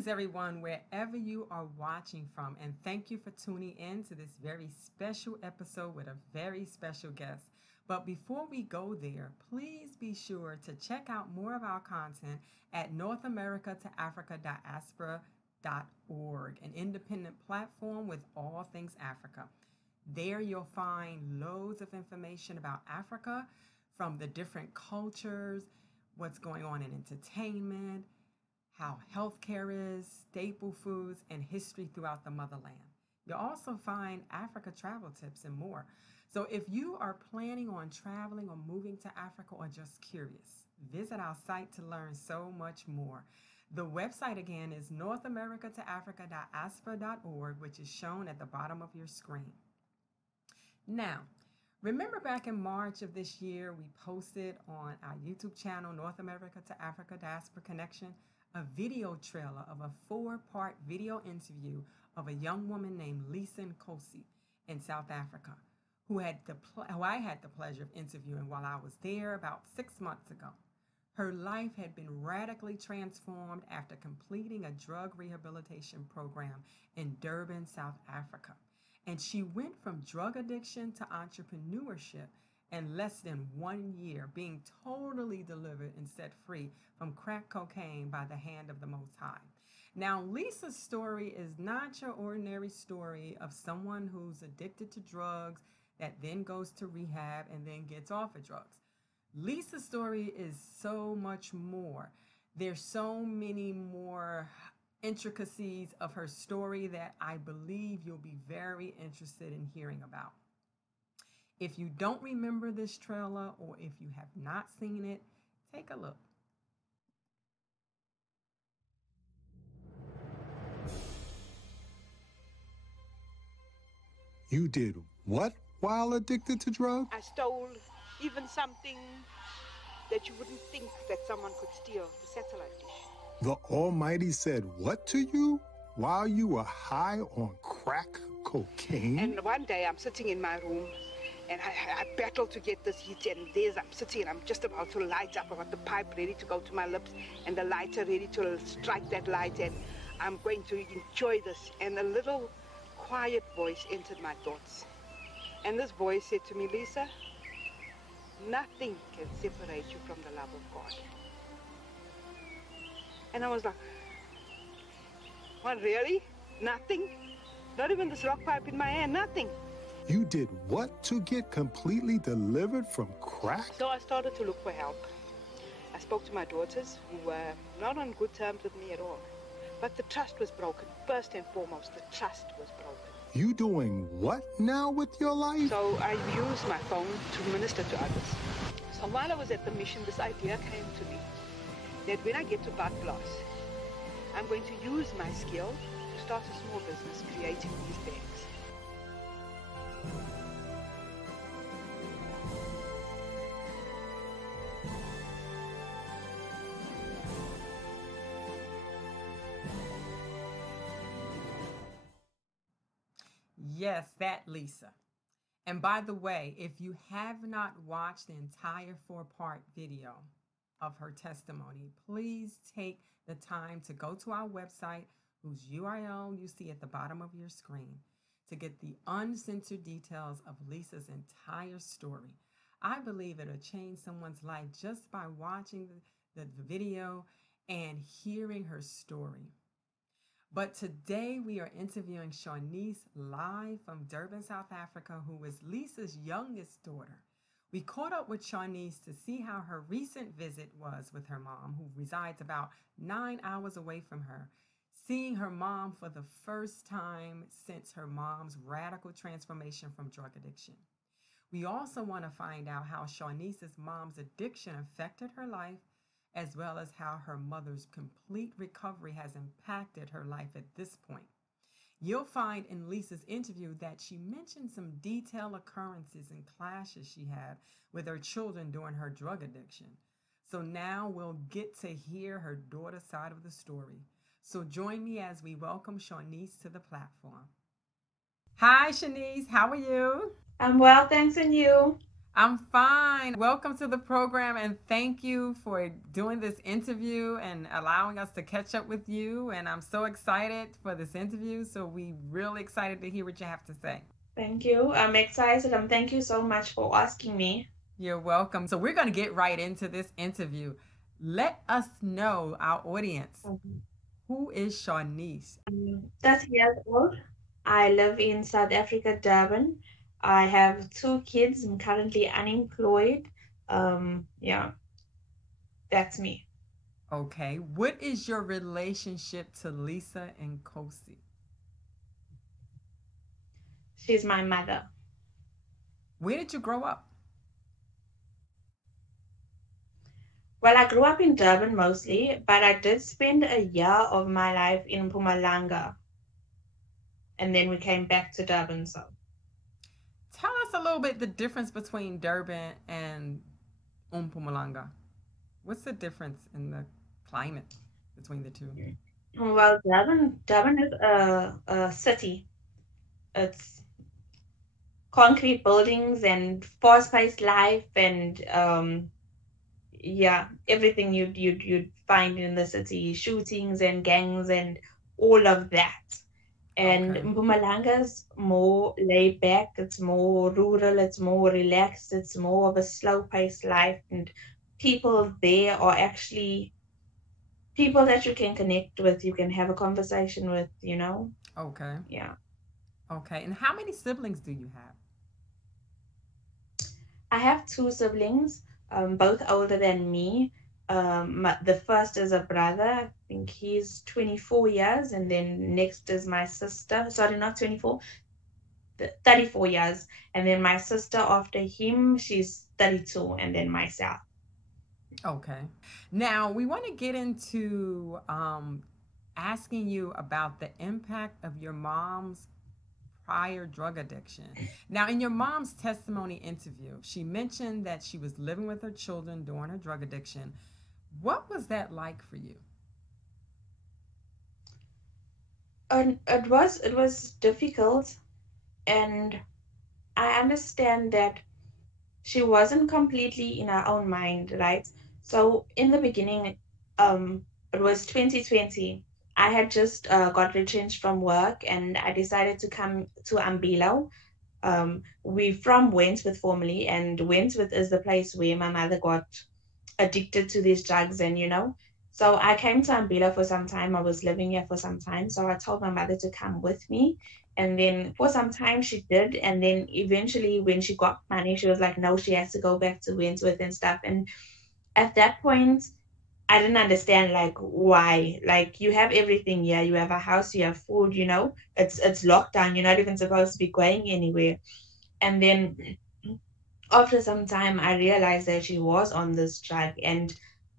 Greetings, everyone, wherever you are watching from, and thank you for tuning in to this very special episode with a very special guest. But before we go there, please be sure to check out more of our content at North America to Africa Diaspora.org, an independent platform with all things Africa. There you'll find loads of information about Africa, from the different cultures, what's going on in entertainment, how healthcare is, staple foods, and history throughout the motherland. You'll also find Africa travel tips and more. So if you are planning on traveling or moving to Africa or just curious, visit our site to learn so much more. The website again is NorthAmericaToAfrica.Diaspora.org, which is shown at the bottom of your screen. Now, remember back in March of this year, we posted on our YouTube channel, North America to Africa Diaspora Connection, a video trailer of a 4-part video interview of a young woman named Lisa Nkosi in South Africa, who I had the pleasure of interviewing while I was there about 6 months ago. Her life had been radically transformed after completing a drug rehabilitation program in Durban, South Africa. And she went from drug addiction to entrepreneurship in less than 1 year, being totally delivered and set free from crack cocaine by the hand of the Most High. Now, Lisa's story is not your ordinary story of someone who's addicted to drugs that then goes to rehab and then gets off of drugs. Lisa's story is so much more. There's so many more intricacies of her story that I believe you'll be very interested in hearing about. If you don't remember this trailer, or if you have not seen it, take a look. You did what while addicted to drugs? I stole even something that you wouldn't think that someone could steal, the satellite dish. The Almighty said what to you while you were high on crack cocaine? And one day I'm sitting in my room and I battle to get this heat, and I'm sitting and I'm just about to light up. I got the pipe ready to go to my lips and the lighter ready to strike that light, and I'm going to enjoy this. And a little quiet voice entered my thoughts. And this voice said to me, Lisa, nothing can separate you from the love of God. And I was like, what, really? Nothing? Not even this rock pipe in my hand, nothing. You did what to get completely delivered from crack? So I started to look for help. I spoke to my daughters, who were not on good terms with me at all. But the trust was broken. First and foremost, the trust was broken. You doing what now with your life? So I used my phone to minister to others. So while I was at the mission, this idea came to me that when I get to Bad Blast, I'm going to use my skill to start a small business creating these bags. Yes, that Lisa. And by the way, if you have not watched the entire 4-part video of her testimony, please take the time to go to our website, whose URL you see at the bottom of your screen, to get the uncensored details of Lisa's entire story. I believe it'll change someone's life just by watching the video and hearing her story. But today we are interviewing Chaunice live from Durban, South Africa, who is Lisa's youngest daughter. We caught up with Chaunice to see how her recent visit was with her mom, who resides about 9 hours away from her, seeing her mom for the first time since her mom's radical transformation from drug addiction. We also want to find out how Chaunice's mom's addiction affected her life, as well as how her mother's complete recovery has impacted her life at this point. You'll find in Lisa's interview that she mentioned some detailed occurrences and clashes she had with her children during her drug addiction. So now we'll get to hear her daughter's side of the story. So join me as we welcome Chaunice to the platform. Hi, Chaunice. How are you? I'm well, thanks, and you? I'm fine. Welcome to the program and thank you for doing this interview and allowing us to catch up with you. And I'm so excited for this interview. So we really excited to hear what you have to say. Thank you. I'm excited. Thank you so much for asking me. You're welcome. So we're going to get right into this interview. Let us know, our audience, who is Chaunice? I'm 30 years old. I live in South Africa, Durban. I have 2 kids. I'm currently unemployed. Yeah, that's me. Okay. What is your relationship to Lisa and Kosi? She's my mother. Where did you grow up? Well, I grew up in Durban mostly, but I did spend a year of my life in Mpumalanga, and then we came back to Durban. So, Tell us a little bit the difference between Durban and Mpumalanga. What's the difference in the climate between the two? well, Durban is a city. It's concrete buildings and fast-paced life and yeah, everything you'd find in the city, shootings and gangs and all of that. And Okay. Mpumalanga's more laid back, it's more rural, it's more relaxed, it's more of a slow-paced life, and people there are actually people that you can connect with, you can have a conversation with, you know? Okay. Yeah. Okay. And how many siblings do you have? I have 2 siblings, both older than me. The first is a brother. I think he's 24 years, and then next is my sister. Sorry, not 24, 34 years. And then my sister after him, she's 32, and then myself. Okay. Now we want to get into asking you about the impact of your mom's prior drug addiction. Now, in your mom's testimony interview, she mentioned that she was living with her children during her drug addiction. What was that like for you? And it was difficult, and I understand that she wasn't completely in her own mind, right? So in the beginning, it was 2020. I had just got retrenched from work, and I decided to come to Ambilo. We from Wentworth formerly, and Wentworth is the place where my mother got addicted to these drugs, and so I came to Ambila for some time. I was living here for some time, so I told my mother to come with me, and then for some time she did, and then eventually when she got money, she was like, no, she has to go back to Wentworth and stuff. And at that point I didn't understand, like, why. Like, you have everything here, you have a house, you have food, it's locked down, you're not even supposed to be going anywhere. And then after some time, I realized that she was on this drug. And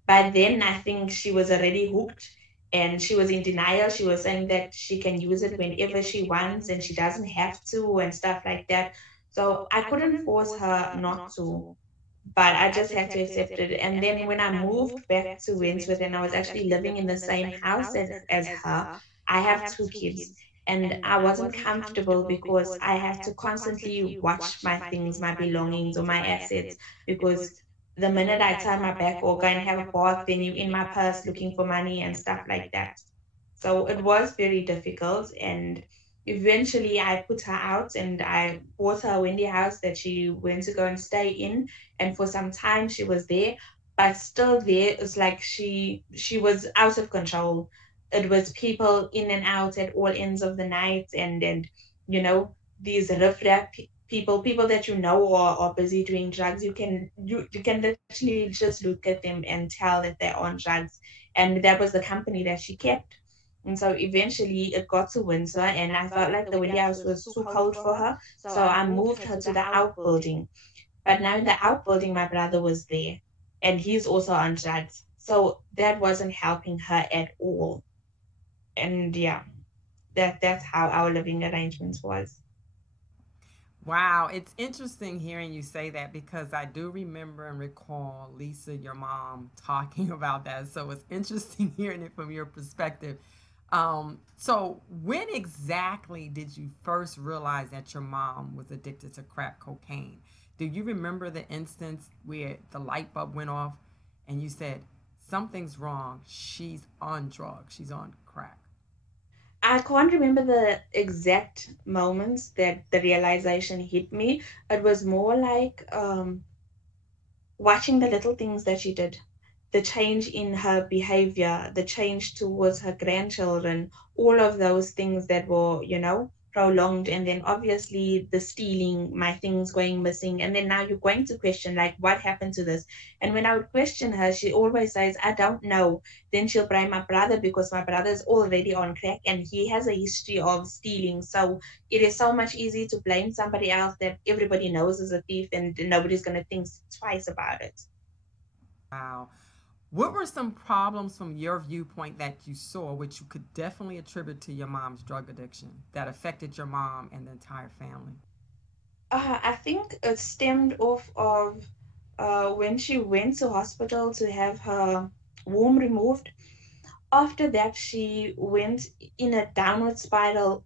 by then, I think she was already hooked and she was in denial. She was saying that she can use it whenever she wants and she doesn't have to and stuff like that. So I couldn't force her not to, but I just had to accept it. And then when I moved back to Wentworth and I was actually living in the same house as her, I have 2 kids. And I wasn't comfortable because I have to constantly watch my things, my belongings, or my assets. Because the minute I turn my back or go and have a bath, then you're in my purse looking for money and stuff like that. So it was very difficult. And eventually I put her out and I bought her a windy house that she went to go and stay in. And for some time she was there, but still there, it's like she was out of control. It was people in and out at all ends of the night, and these riffraff people that are busy doing drugs. You can literally just look at them and tell that they're on drugs. And that was the company that she kept. And so eventually it got to winter, and I felt like the windy house was too cold for her. So I moved her to the outbuilding. But now in the outbuilding, my brother was there, and he's also on drugs. So that wasn't helping her at all. And yeah, that's how our living arrangements was. Wow, it's interesting hearing you say that because I do remember and recall Lisa, your mom, talking about that. So it's interesting hearing it from your perspective. So when exactly did you first realize that your mom was addicted to crack cocaine? Do you remember the instance where the light bulb went off and you said, something's wrong? She's on drugs, she's on crack. I can't remember the exact moments that the realization hit me. It was more like watching the little things that she did, the change in her behavior, the change towards her grandchildren, all of those things that were, prolonged. And then obviously the stealing, my things going missing. And then now you're going to question, like, what happened to this? And when I would question her, she always says, I don't know. Then she'll blame my brother because my brother is already on crack and he has a history of stealing. So it is so much easier to blame somebody else that everybody knows is a thief and nobody's going to think twice about it. Wow. What were some problems from your viewpoint that you saw, which you could definitely attribute to your mom's drug addiction that affected your mom and the entire family? I think it stemmed off of when she went to hospital to have her womb removed. After that, she went in a downward spiral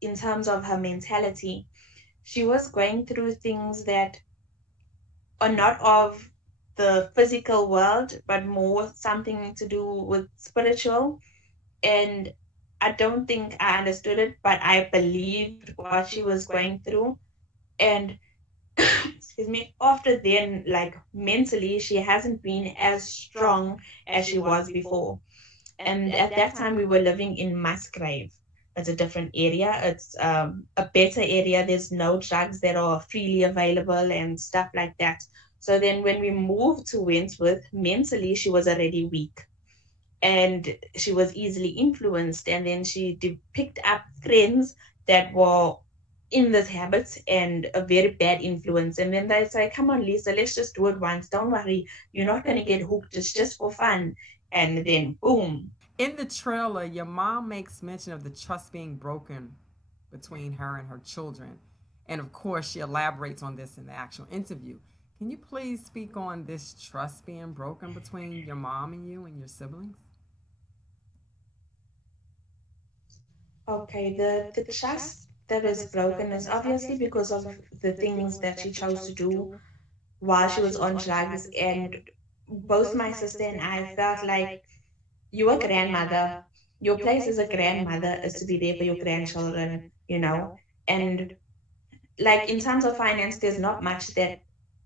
in terms of her mentality. She was going through things that are not of the physical world, but more something to do with spiritual. And I don't think I understood it, but I believed what she was going through. And excuse me, after then, like mentally, she hasn't been as strong as she was before. And at that time, we were living in Musgrave. It's a different area. It's a better area. There's no drugs that are freely available and stuff like that. So then, when we moved to Wentworth, mentally, she was already weak and she was easily influenced. And then she picked up friends that were in this habit and a very bad influence. And then they say, come on, Lisa, let's just do it once. Don't worry. You're not going to get hooked. It's just for fun. And then, boom. In the trailer, your mom makes mention of the trust being broken between her and her children. And of course, she elaborates on this in the actual interview. Can you please speak on this trust being broken between your mom and you and your siblings? Okay, the trust that is broken is obviously because of the things that she chose to do while she was on drugs. And both my sister and I felt like you're a grandmother. Your place as a grandmother is to be there for your grandchildren. And like in terms of finance, there's not much that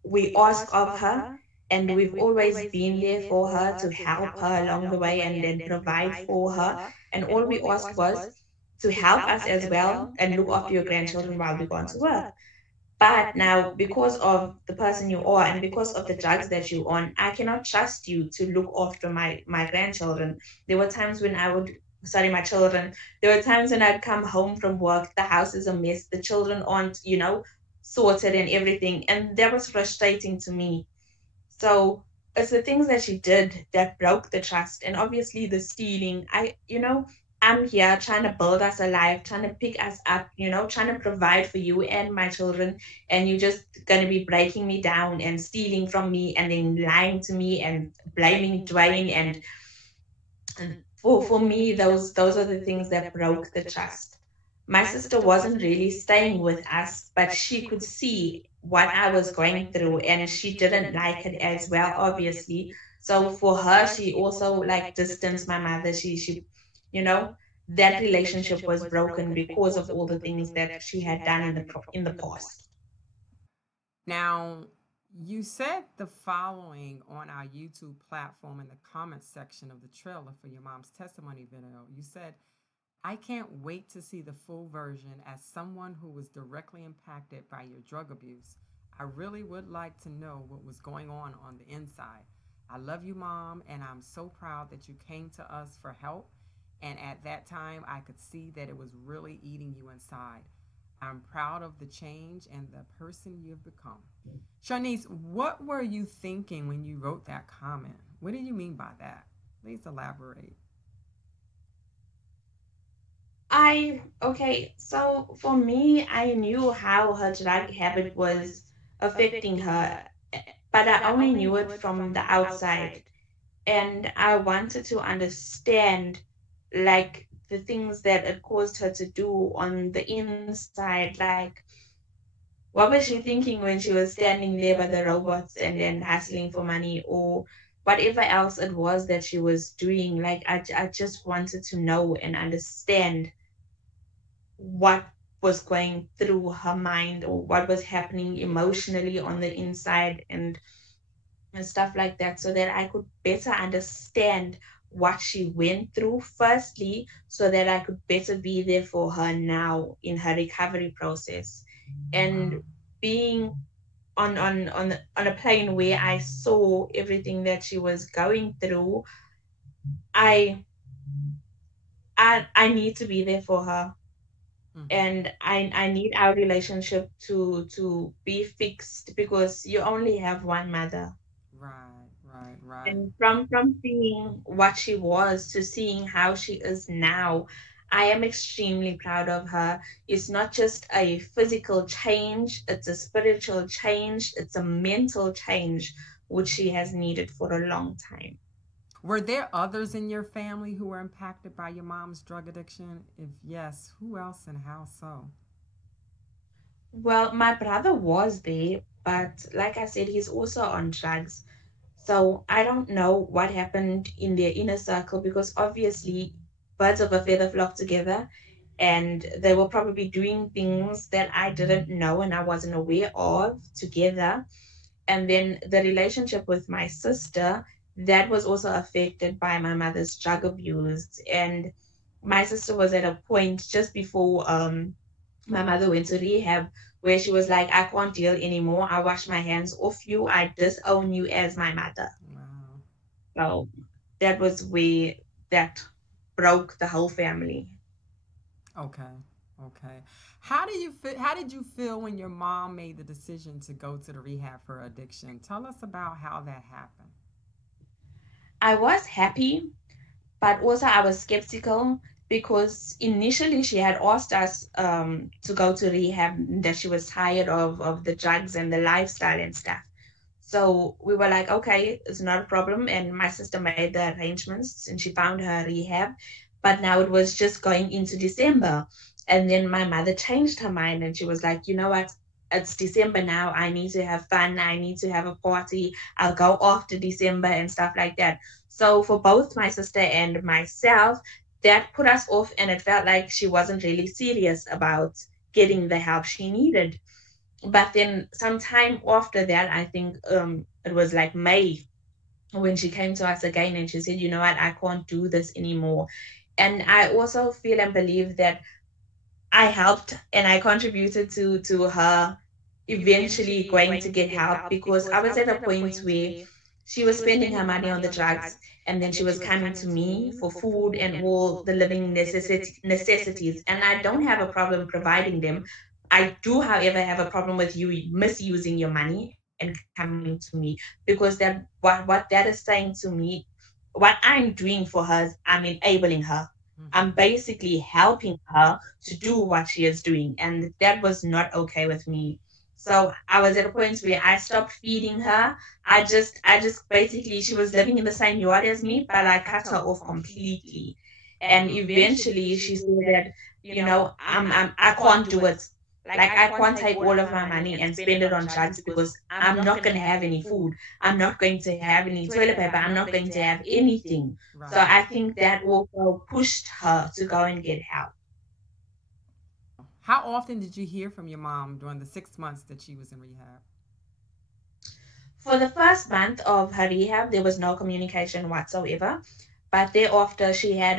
we ask of her. And we've always been there for her to help her along the way and then provide for her. And all we asked was to help us as well and look after your grandchildren while we go on to work. But now, because of the person you are and because of the drugs that you're on, I cannot trust you to look after my grandchildren. There were times when my children, there were times when I'd come home from work, the house is a mess, the children aren't, sorted and everything. And that was frustrating to me. So it's the things that she did that broke the trust. And obviously the stealing, I'm here trying to build us a life, trying to pick us up, trying to provide for you and my children. And you're just going to be breaking me down and stealing from me and then lying to me and blaming Dwayne. And for me, those are the things that broke the trust. My sister wasn't really staying with us, but she could see what I was going through and she didn't like it as well, obviously. So for her, she also like distanced my mother. You know, that relationship was broken because of all the things that she had done in the past. Now, you said the following on our YouTube platform in the comments section of the trailer for your mom's testimony video. You said, I can't wait to see the full version as someone who was directly impacted by your drug abuse. I really would like to know what was going on the inside. I love you, Mom, and I'm so proud that you came to us for help. And at that time, I could see that it was really eating you inside. I'm proud of the change and the person you've become. Chaunice, what were you thinking when you wrote that comment? What do you mean by that? Please elaborate. Okay, so for me, I knew how her drug habit was affecting her, but I only knew it from the outside. And I wanted to understand like the things that it caused her to do on the inside, like what was she thinking when she was standing there by the robots and then hustling for money, or whatever else it was that she was doing? Like, I just wanted to know and understand what was going through her mind, or what was happening emotionally on the inside, and stuff like that, so that I could better understand what she went through, firstly, so that I could better be there for her now in her recovery process. And being on a plane where I saw everything that she was going through, I I need to be there for her. And I need our relationship to be fixed, because you only have one mother. Right, right, right. And from seeing what she was to seeing how she is now, I am extremely proud of her. It's not just a physical change, it's a spiritual change, it's a mental change, which she has needed for a long time. Were there others in your family who were impacted by your mom's drug addiction? If yes, who else and how so? Well, my brother was there, but like I said, he's also on drugs. So I don't know what happened in their inner circle, because obviously birds of a feather flock together, and they were probably doing things that I didn't know and I wasn't aware of together. And then the relationship with my sister, that was also affected by my mother's drug abuse. And my sister was at a point just before my mother went to rehab, where she was like, I can't deal anymore. I wash my hands off you. I disown you as my mother. Wow. So that was where that broke the whole family. Okay. Okay. How do you feel, how did you feel when your mom made the decision to go to the rehab for addiction? Tell us about how that happened. I was happy, but also I was skeptical, because initially she had asked us to go to rehab, that she was tired of the drugs and the lifestyle and stuff. So we were like, okay, it's not a problem. And my sister made the arrangements and she found her rehab. But now it was just going into December. And then my mother changed her mind and she was like, you know what? It's December now. I need to have fun. I need to have a party. I'll go after December and stuff like that. So for both my sister and myself, that put us off, and it felt like she wasn't really serious about getting the help she needed. But then sometime after that, I think it was like May, when she came to us again and she said, you know what, I can't do this anymore. And I also feel and believe that I helped and I contributed to her eventually going to get help, because I was at a point where she was spending her money on the drugs, and then she was coming to me for food and all the living necessities. And I don't have a problem providing them. I do, however, have a problem with you misusing your money and coming to me, because that what that is saying to me, what I'm doing for her is I'm enabling her. I'm basically helping her to do what she is doing, and that was not okay with me. So I was at a point where I stopped feeding her. I just basically, she was living in the same yard as me, but I cut her off completely. And eventually she said that, I can't do it. Like, I can't take all of my money and spend it on drugs, because I'm not going to have any food. I'm not going to have any toilet paper. I'm not going to have anything. So Right. I think that also pushed her to go and get help. How often did you hear from your mom during the 6 months that she was in rehab? For the first month of her rehab, there was no communication whatsoever. But thereafter, she had,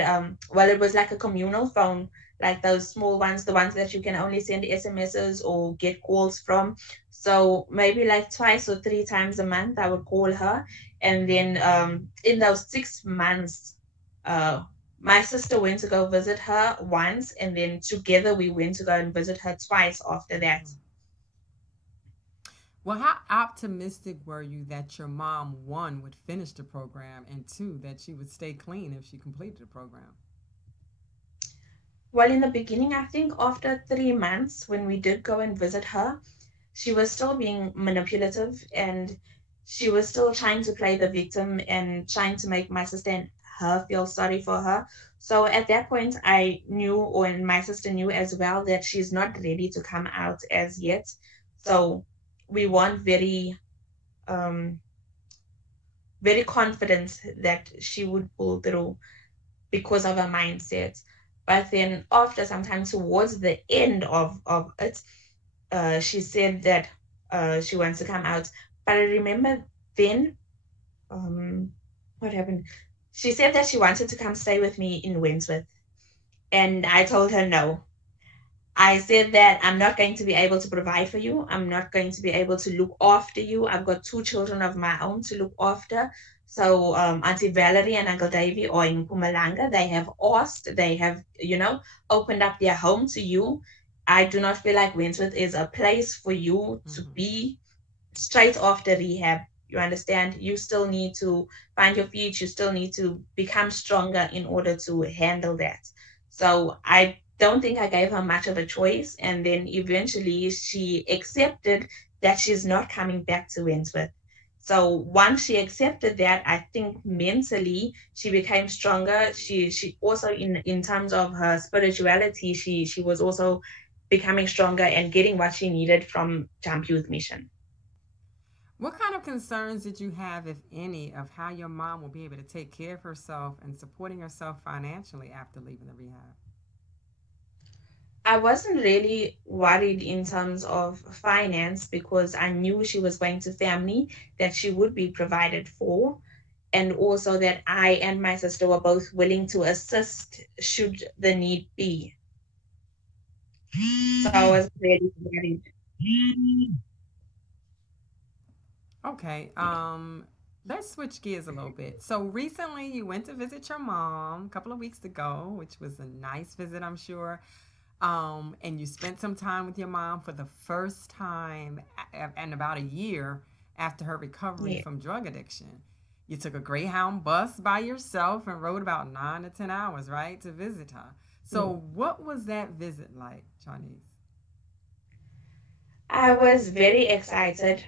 well, it was like a communal phone, like those small ones, the ones that you can only send SMSs or get calls from. So maybe like twice or three times a month, I would call her. And then in those 6 months, uh, my sister went to go visit her once, and then together we went to go and visit her twice after that. Well, how optimistic were you that your mom, one, would finish the program, and two, that she would stay clean if she completed the program? Well, in the beginning, I think after 3 months, when we did go and visit her, she was still being manipulative, and she was still trying to play the victim and trying to make my sister and her feel sorry for her. So at that point, I knew, or and my sister knew as well, that she's not ready to come out as yet. So we weren't very confident that she would pull through because of her mindset. But then after sometimes towards the end of it, she said that she wants to come out. But I remember then, what happened? She said that she wanted to come stay with me in Wentworth. And I told her no. I said that I'm not going to be able to provide for you. I'm not going to be able to look after you. I've got 2 children of my own to look after. So Auntie Valerie and Uncle Davy are in Pumalanga. They have asked, they have, opened up their home to you. I do not feel like Wentworth is a place for you to be straight after rehab. You understand? You still need to find your feet. You still need to become stronger in order to handle that. So I don't think I gave her much of a choice. And then eventually she accepted that she's not coming back to Wentworth. So once she accepted that, I think mentally she became stronger. She also in terms of her spirituality, she was also becoming stronger and getting what she needed from Jump Youth Mission. What kind of concerns did you have, if any, of how your mom will be able to take care of herself and supporting herself financially after leaving the rehab? I wasn't really worried in terms of finance because I knew she was going to family, that she would be provided for, and also that I and my sister were both willing to assist should the need be. So I was really worried. Okay, let's switch gears a little bit. So recently you went to visit your mom a couple of weeks ago, which was a nice visit, I'm sure. And you spent some time with your mom for the first time in about a year after her recovery Yeah. from drug addiction. You took a Greyhound bus by yourself and rode about 9 to 10 hours, right, to visit her. Yeah. So, what was that visit like, Chaunice? I was very excited.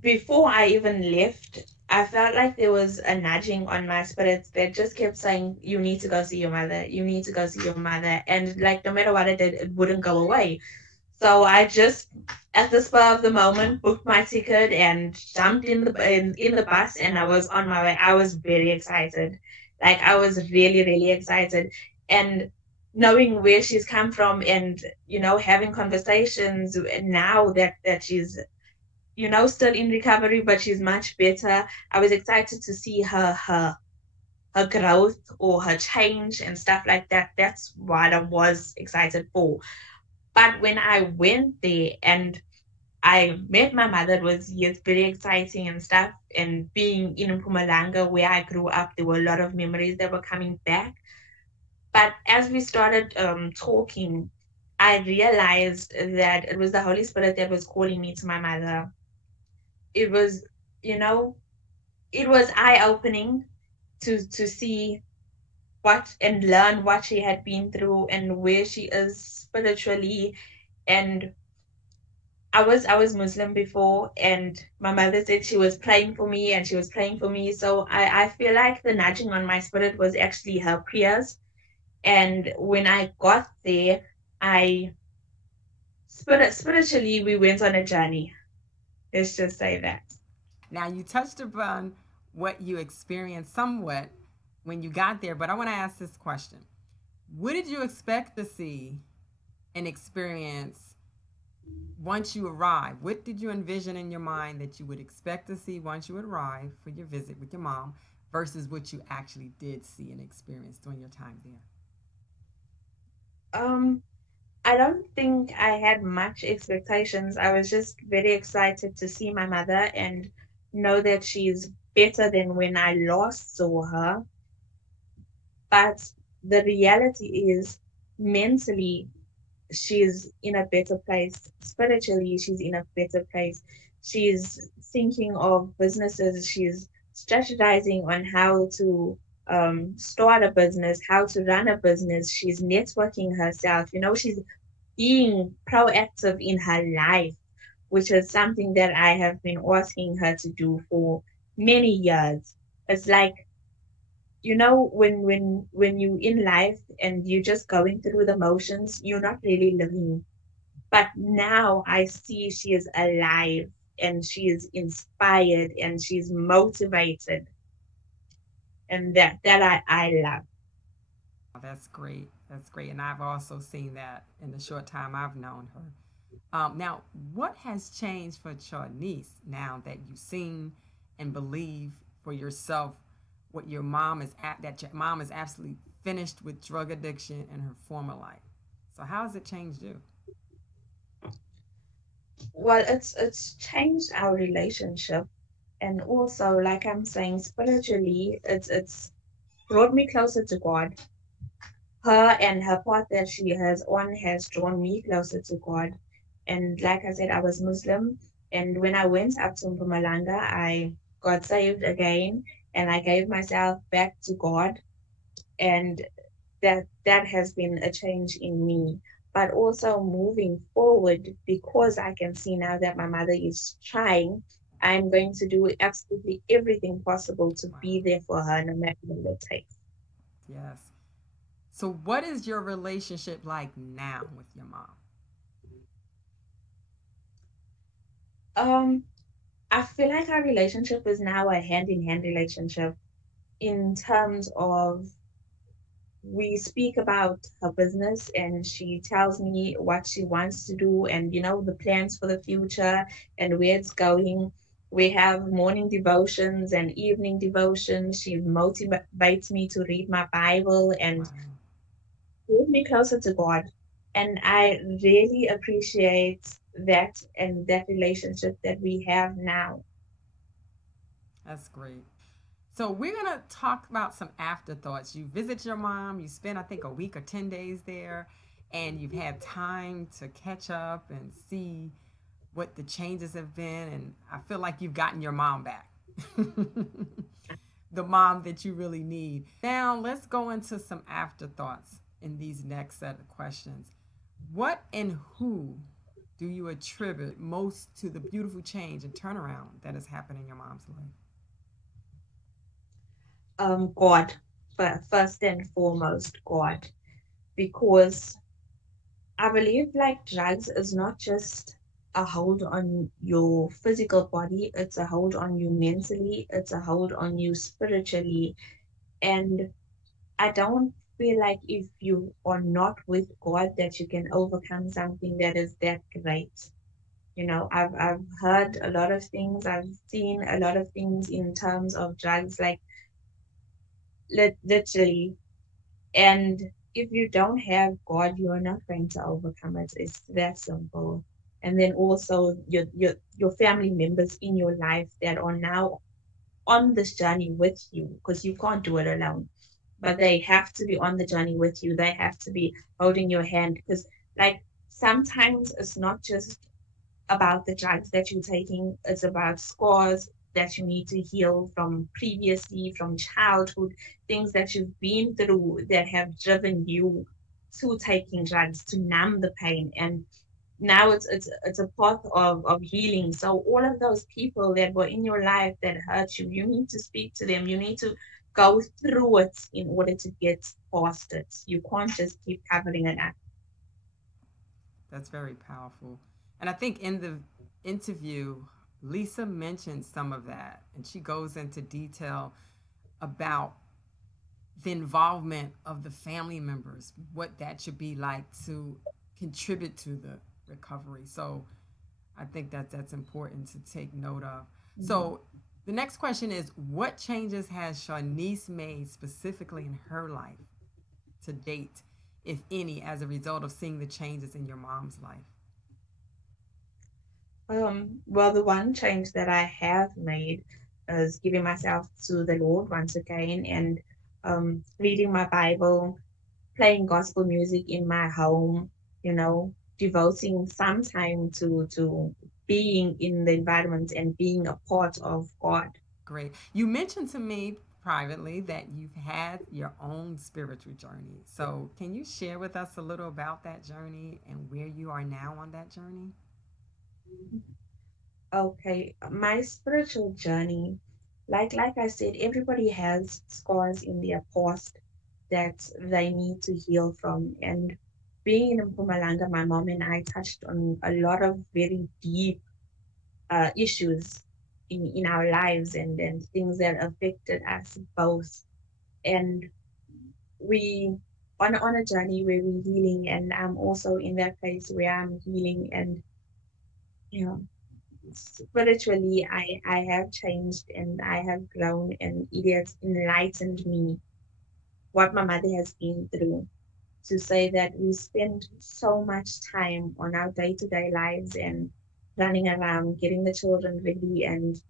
Before I even left, I felt like there was a nudging on my spirit that just kept saying, "You need to go see your mother. You need to go see your mother." And like, no matter what I did, it wouldn't go away. So I just, at the spur of the moment, booked my ticket and jumped in the bus, and I was on my way. I was very excited. Like, I was really, really excited. And knowing where she's come from and, having conversations now that she's still in recovery, but she's much better. I was excited to see her growth or her change and stuff like that. That's what I was excited for. But when I went there and I met my mother, it was, yes, very exciting and stuff. And being in Mpumalanga, where I grew up, there were a lot of memories that were coming back. But as we started talking, I realized that it was the Holy Spirit that was calling me to my mother. It was, you know, it was eye-opening to see what and learn what she had been through and where she is spiritually. And I was Muslim before, and my mother said she was praying for me and she was praying for me. So I feel like the nudging on my spirit was actually her prayers. And when I got there, I spiritually we went on a journey. Let's just say that. Now, you touched upon what you experienced somewhat when you got there, but I want to ask this question. What did you expect to see and experience once you arrived? What did you envision in your mind that you would expect to see once you arrived for your visit with your mom versus what you actually did see and experience during your time there? Um, I don't think I had much expectations. I was just very excited to see my mother and know that she's better than when I last saw her. But the reality is, mentally, she's in a better place. Spiritually, she's in a better place. She's thinking of businesses. She's strategizing on how to start a business, how to run a business. She's networking herself. She's being proactive in her life, which is something that I have been asking her to do for many years. It's like, when you in life and you're just going through the motions, you're not really living. But now I see she is alive and she is inspired and she's motivated. And that I love. That's great. That's great. And I've also seen that in the short time I've known her. Now, what has changed for Chaunice now that you've seen and believe for yourself what your mom is at, that your mom is absolutely finished with drug addiction in her former life? So how has it changed you? Well, it's changed our relationship, and also, like I'm saying, spiritually, it's brought me closer to God. Her and her path that she has on has drawn me closer to God. And like I said, I was Muslim, and when I went up to Mpumalanga, I got saved again, and I gave myself back to God, and that has been a change in me. But also moving forward, because I can see now that my mother is trying, I'm going to do absolutely everything possible to Wow. be there for her no matter what it takes. Yes. So what is your relationship like now with your mom? Um, I feel like our relationship is now a hand in hand relationship in terms of we speak about her business and she tells me what she wants to do and the plans for the future and where it's going. We have morning devotions and evening devotions. She motivates me to read my Bible Wow. and bring me closer to God. And I really appreciate that and that relationship that we have now. That's great. So we're gonna talk about some afterthoughts. You visit your mom, you spend I think a week or 10 days there, and you've had time to catch up and see what the changes have been, and I feel like you've gotten your mom back. The mom that you really need. Now let's go into some afterthoughts in these next set of questions. What and who do you attribute most to the beautiful change and turnaround that has happened in your mom's life? God, but first and foremost, God, because I believe like drugs is not just a hold on your physical body, it's a hold on you mentally, it's a hold on you spiritually. And I don't feel like if you are not with God that you can overcome something that is that great. I've heard a lot of things, I've seen a lot of things in terms of drugs, like literally. And if you don't have God, you are not going to overcome it. It's that simple. And then also your family members in your life that are now on this journey with you, because you can't do it alone. But they have to be on the journey with you. They have to be holding your hand, because like sometimes it's not just about the drugs that you're taking. It's about scars that you need to heal from previously, from childhood, things that you've been through that have driven you to taking drugs to numb the pain. And now it's a path of healing. So all of those people that were in your life that hurt you, you need to speak to them. You need to go through it in order to get past it. You can't just keep covering it up. That's very powerful. And I think in the interview, Lisa mentioned some of that, and she goes into detail about the involvement of the family members, what that should be like to contribute to the recovery. So I think that that's important to take note of. So the next question is, what changes has Chaunice made specifically in her life to date, if any, as a result of seeing the changes in your mom's life? Well, the one change that I have made is giving myself to the Lord once again and reading my Bible, playing gospel music in my home, devoting some time to being in the environment and being a part of God. Great. You mentioned to me privately that you've had your own spiritual journey. So, can you share with us a little about that journey and where you are now on that journey? Okay, my spiritual journey, like I said, everybody has scars in their past that they need to heal from. And being in Mpumalanga, my mom and I touched on a lot of very deep issues in our lives, and things that affected us both. And we on a journey where we're healing, and I'm also in that place where I'm healing, and you know, spiritually I have changed and I have grown, and it has enlightened me what my mother has been through, to say that we spend so much time on our day-to-day lives and running around getting the children ready, and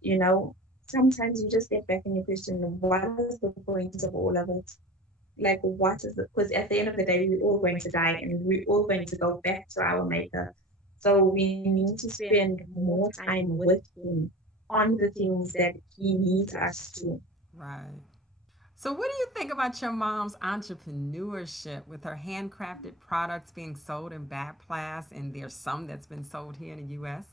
you know, sometimes you just step back and you question, what is the point of all of it? Like, what is it? Because at the end of the day, we're all going to die and we're all going to go back to our maker. So we need to spend more time with him on the things that he needs us to. Right. So, what do you think about your mom's entrepreneurship with her handcrafted products being sold in Baptist, and there's some that's been sold here in the U.S.?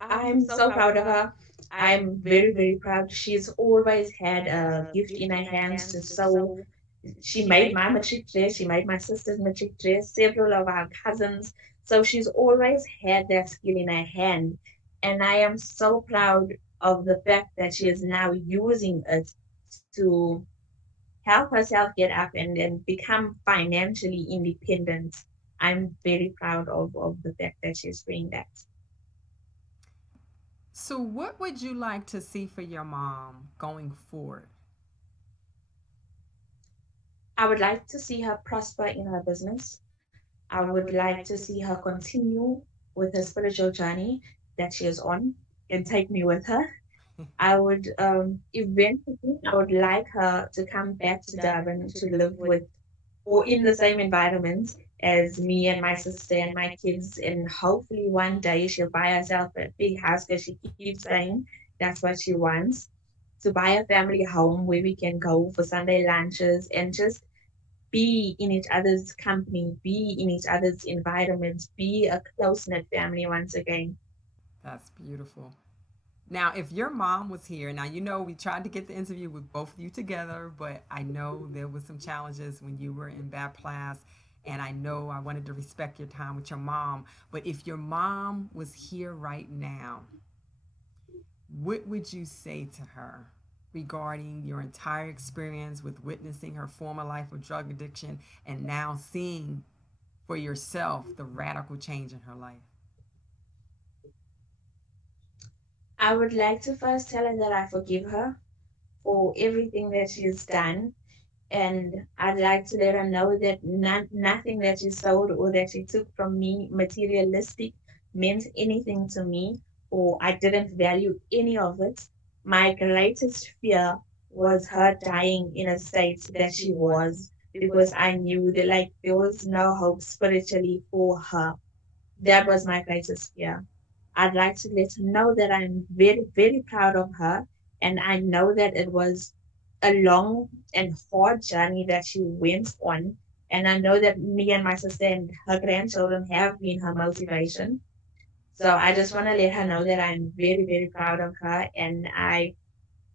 I'm so proud of her. I'm very, very proud. She's always had a gift in her hands to sew. She made my matric dress, she made my sister's matric dress, several of our cousins. So she's always had that skill in her hand. And I am so proud of the fact that she is now using it to help herself get up and become financially independent. I'm very proud of the fact that she's doing that. So, what would you like to see for your mom going forward? I would like to see her prosper in her business. I would like to see her continue with her spiritual journey that she is on and take me with her. I would eventually I would like her to come back to Durban to live with or in the same environment as me and my sister and my kids, and hopefully one day she'll buy herself a big house, because she keeps saying that's what she wants, to buy a family home where we can go for Sunday lunches and just be in each other's company, be in each other's environments, be a close knit family once again. That's beautiful. Now, if your mom was here, now you know we tried to get the interview with both of you together, but I know there was some challenges when you were in Baptist, and I know I wanted to respect your time with your mom. But if your mom was here right now, what would you say to her regarding your entire experience with witnessing her former life of drug addiction and now seeing for yourself the radical change in her life? I would like to first tell her that I forgive her for everything that she's done. And I'd like to let her know that nothing that she sold or that she took from me materialistic meant anything to me, or I didn't value any of it. My greatest fear was her dying in a state that she was, because I knew that like there was no hope spiritually for her. That was my greatest fear. I'd like to let her know that I'm very, very proud of her. And I know that it was a long and hard journey that she went on. And I know that me and my sister and her grandchildren have been her motivation. So I just want to let her know that I'm very, very proud of her. And I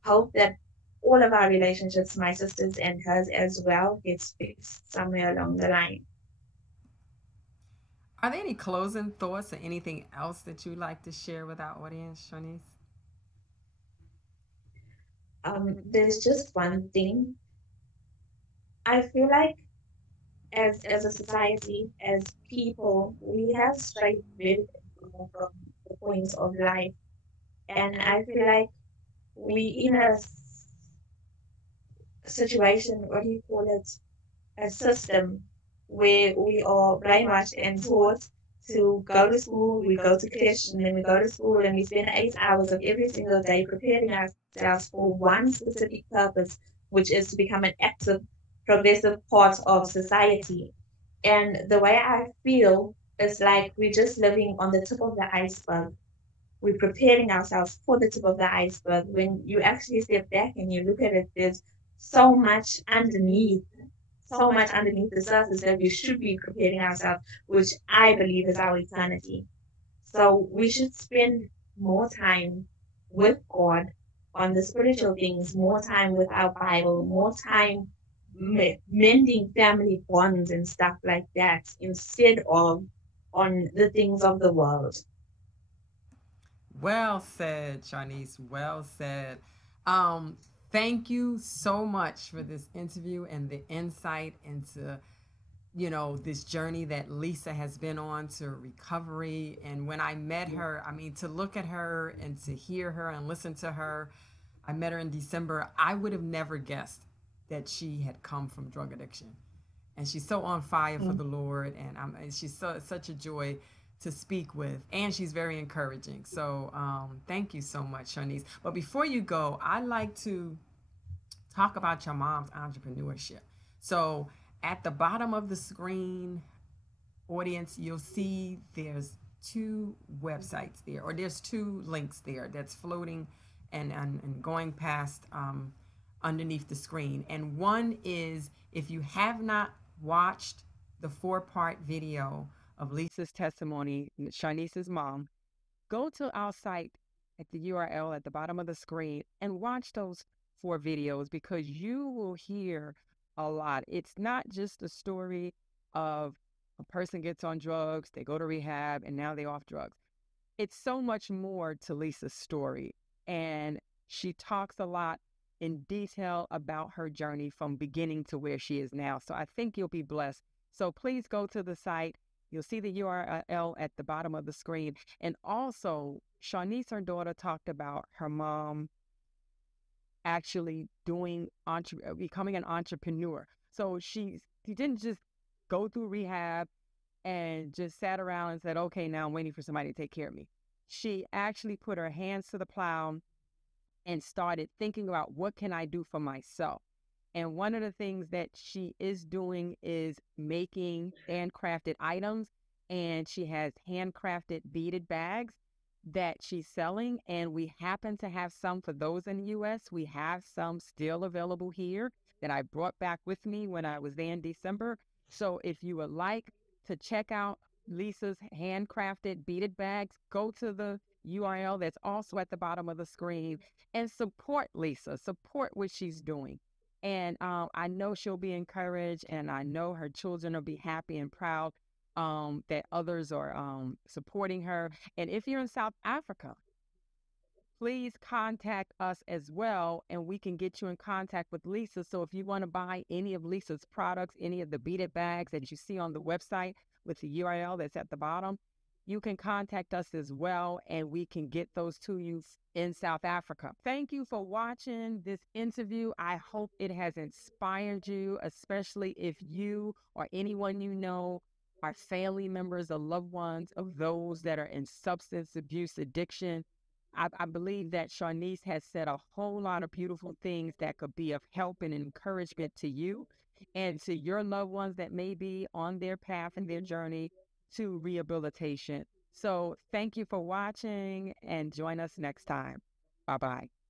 hope that all of our relationships, my sister's and hers as well, gets fixed somewhere along the line. Are there any closing thoughts or anything else that you'd like to share with our audience, Chaunice? There's just one thing. I feel like as a society, as people, we have strayed very far from the points of life. And I feel like we in a situation, what do you call it, a system where we are brainwashed and taught to go to school, we go to creche, and then we go to school and we spend 8 hours of every single day preparing ourselves for one specific purpose, which is to become an active, progressive part of society. And the way I feel is like we're just living on the tip of the iceberg. We're preparing ourselves for the tip of the iceberg. When you actually step back and you look at it, there's so much underneath, so much underneath the surface that we should be preparing ourselves, which I believe is our eternity. So we should spend more time with God on the spiritual things, more time with our Bible, more time mending family bonds and stuff like that instead of on the things of the world. Well said, Chaunice. Well said. Um, Thank you so much for this interview and the insight into, this journey that Lisa has been on to recovery. And when I met her, I mean, to look at her and to hear her and listen to her, I met her in December. I would have never guessed that she had come from drug addiction. And she's so on fire for the Lord, and she's such a joy to speak with, and she's very encouraging. So thank you so much, Chaunice. But before you go, I'd like to talk about your mom's entrepreneurship. So at the bottom of the screen, audience, you'll see there's two websites there, or there's two links there that's floating and going past underneath the screen. And one is, if you have not watched the 4-part video of Lisa's testimony, Chaunice's mom, go to our site at the URL at the bottom of the screen and watch those 4 videos, because you will hear a lot. It's not just a story of a person gets on drugs, they go to rehab, and now they're off drugs. It's so much more to Lisa's story. And she talks a lot in detail about her journey from beginning to where she is now. So I think you'll be blessed. So please go to the site. You'll see the URL at the bottom of the screen. And also, Chaunice, her daughter, talked about her mom actually becoming an entrepreneur. So she didn't just go through rehab and just sat around and said, okay, now I'm waiting for somebody to take care of me. She actually put her hands to the plow and started thinking about, what can I do for myself? And one of the things that she is doing is making handcrafted items. And she has handcrafted beaded bags that she's selling. And we happen to have some for those in the US. We have some still available here that I brought back with me when I was there in December. So if you would like to check out Lisa's handcrafted beaded bags, go to the URL that's also at the bottom of the screen and support Lisa, support what she's doing. And I know she'll be encouraged, and I know her children will be happy and proud that others are supporting her. And if you're in South Africa, please contact us as well, and we can get you in contact with Lisa. So if you want to buy any of Lisa's products, any of the beaded bags that you see on the website with the URL that's at the bottom, you can contact us as well, and we can get those to you in South Africa. Thank you for watching this interview. I hope it has inspired you, especially if you or anyone you know are family members or loved ones of those that are in substance abuse addiction. I believe that Chaunice has said a whole lot of beautiful things that could be of help and encouragement to you and to your loved ones that may be on their path and their journey to rehabilitation. So thank you for watching, and join us next time. Bye-bye.